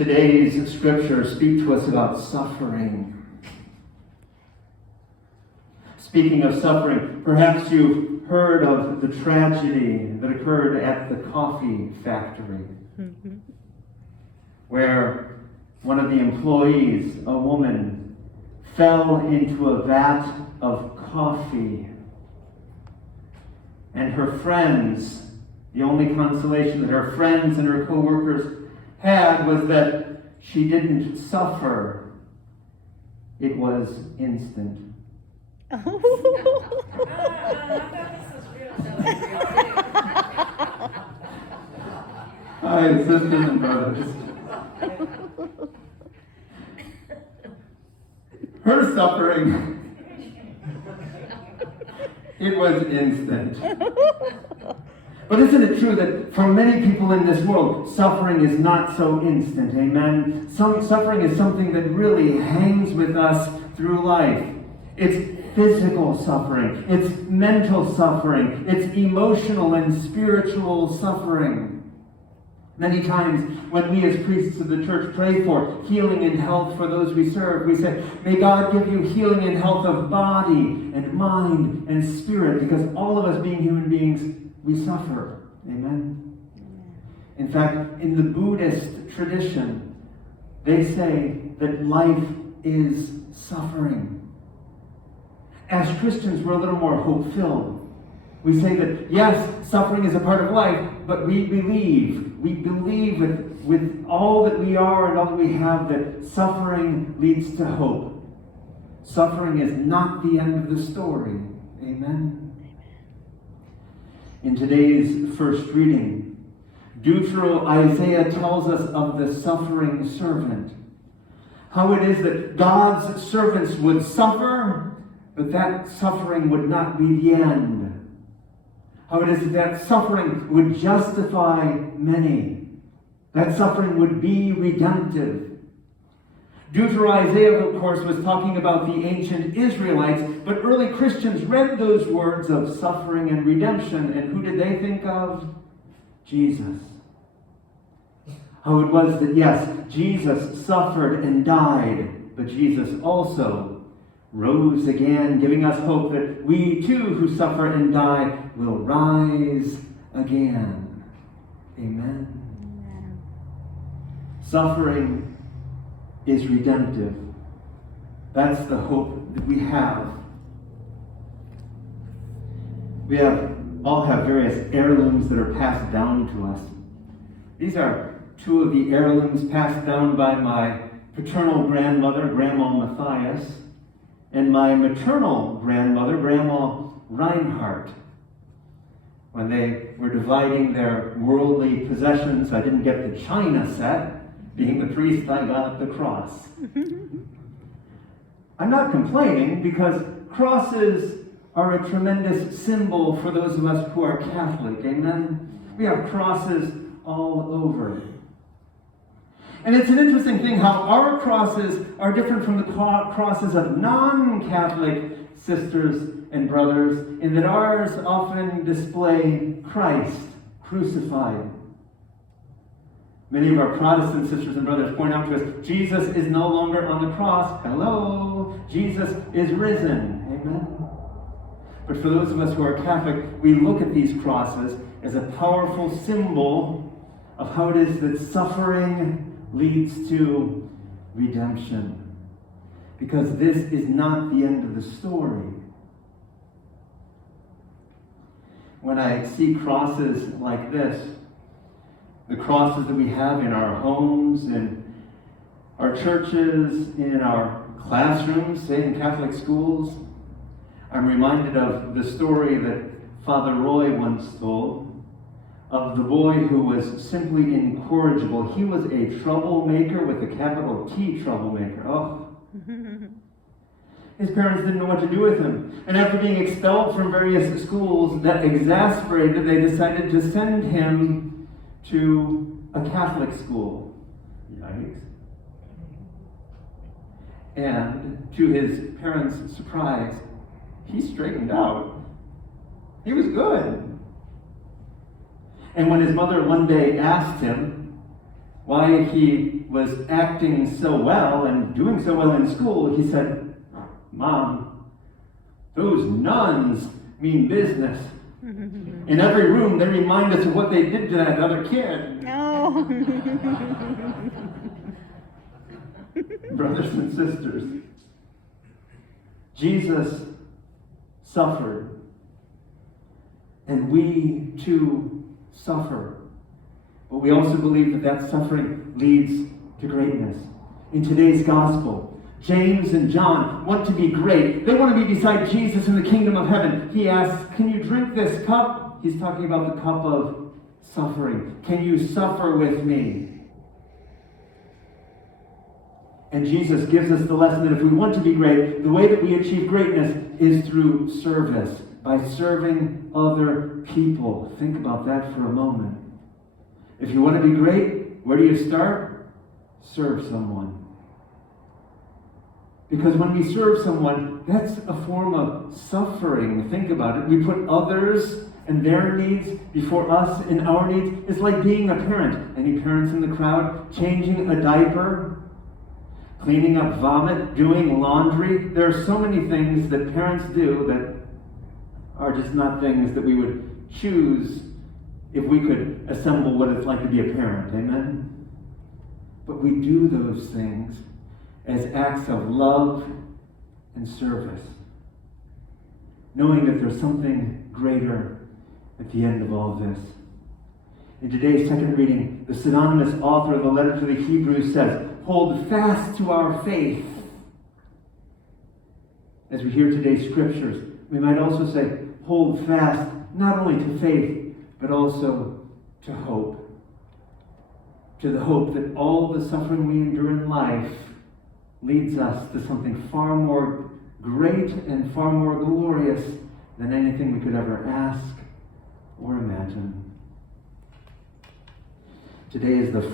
Today's scripture speaks to us about suffering. Speaking of suffering, perhaps you've heard of the tragedy that occurred at the coffee factory, where one of the employees, a woman, fell into a vat of coffee. And her friends, the only consolation that her friends and her co-workers had was that she didn't suffer. It was instant. Hi, sisters and brothers. Her suffering, it was instant. But isn't it true that for many people in this world, suffering is not so instant, amen? Suffering is something that really hangs with us through life. It's physical suffering, it's mental suffering, it's emotional and spiritual suffering. Many times when we as priests of the church pray for healing and health for those we serve, we say, may God give you healing and health of body and mind and spirit, because all of us being human beings, we suffer. Amen? In fact, in the Buddhist tradition, they say that life is suffering. As Christians, we're a little more hope-filled. We say that, yes, suffering is a part of life, but we believe with all that we are and all that we have, that suffering leads to hope. Suffering is not the end of the story. Amen? In today's first reading, Isaiah tells us of the suffering servant. How it is that God's servants would suffer, but that suffering would not be the end. How it is that suffering would justify many. That suffering would be redemptive. Isaiah, of course, was talking about the ancient Israelites, but early Christians read those words of suffering and redemption, and who did they think of? Jesus. How it was that, yes, Jesus suffered and died, but Jesus also rose again, giving us hope that we too who suffer and die will rise again. Amen. Suffering is redemptive. That's the hope that we have. We all have various heirlooms that are passed down to us. These are two of the heirlooms passed down by my paternal grandmother, Grandma Matthias, and my maternal grandmother, Grandma Reinhardt. When they were dividing their worldly possessions, I didn't get the china set. Being the priest, I got the cross. I'm not complaining, because crosses are a tremendous symbol for those of us who are Catholic. Amen? We have crosses all over. And it's an interesting thing how our crosses are different from the crosses of non-Catholic sisters and brothers, in that ours often display Christ crucified. Many of our Protestant sisters and brothers point out to us, Jesus is no longer on the cross. Hello, Jesus is risen. Amen. But for those of us who are Catholic, we look at these crosses as a powerful symbol of how it is that suffering leads to redemption. Because this is not the end of the story. When I see crosses like this, the crosses that we have in our homes, in our churches, in our classrooms, say in Catholic schools, I'm reminded of the story that Father Roy once told of the boy who was simply incorrigible. He was a troublemaker with a capital T, troublemaker. Oh. His parents didn't know what to do with him. And after being expelled from various schools that exasperated, they decided to send him to a Catholic school. Yikes. And to his parents' surprise, he straightened out. He was good. And when his mother one day asked him why he was acting so well and doing so well in school, he said, "Mom, those nuns mean business. In every room, they remind us of what they did to that other kid." No. Brothers and sisters, Jesus suffered, and we too suffer. But we also believe that that suffering leads to greatness. In today's gospel, James and John want to be great. They want to be beside Jesus in the kingdom of heaven. He asks, "Can you drink this cup?" He's talking about the cup of suffering. "Can you suffer with me?" And Jesus gives us the lesson that if we want to be great, the way that we achieve greatness is through service, by serving other people. Think about that for a moment. If you want to be great, where do you start? Serve someone. Because when we serve someone, that's a form of suffering. Think about it. We put others and their needs before us and our needs. It's like being a parent. Any parents in the crowd? Changing a diaper, cleaning up vomit, doing laundry. There are so many things that parents do that are just not things that we would choose if we could assemble what it's like to be a parent. Amen? But we do those things as acts of love and service, knowing that there's something greater at the end of all this. In today's second reading, the synonymous author of the letter to the Hebrews says, "Hold fast to our faith." As we hear today's scriptures, we might also say, hold fast not only to faith, but also to hope. To the hope that all the suffering we endure in life leads us to something far more great and far more glorious than anything we could ever ask or imagine. Today is the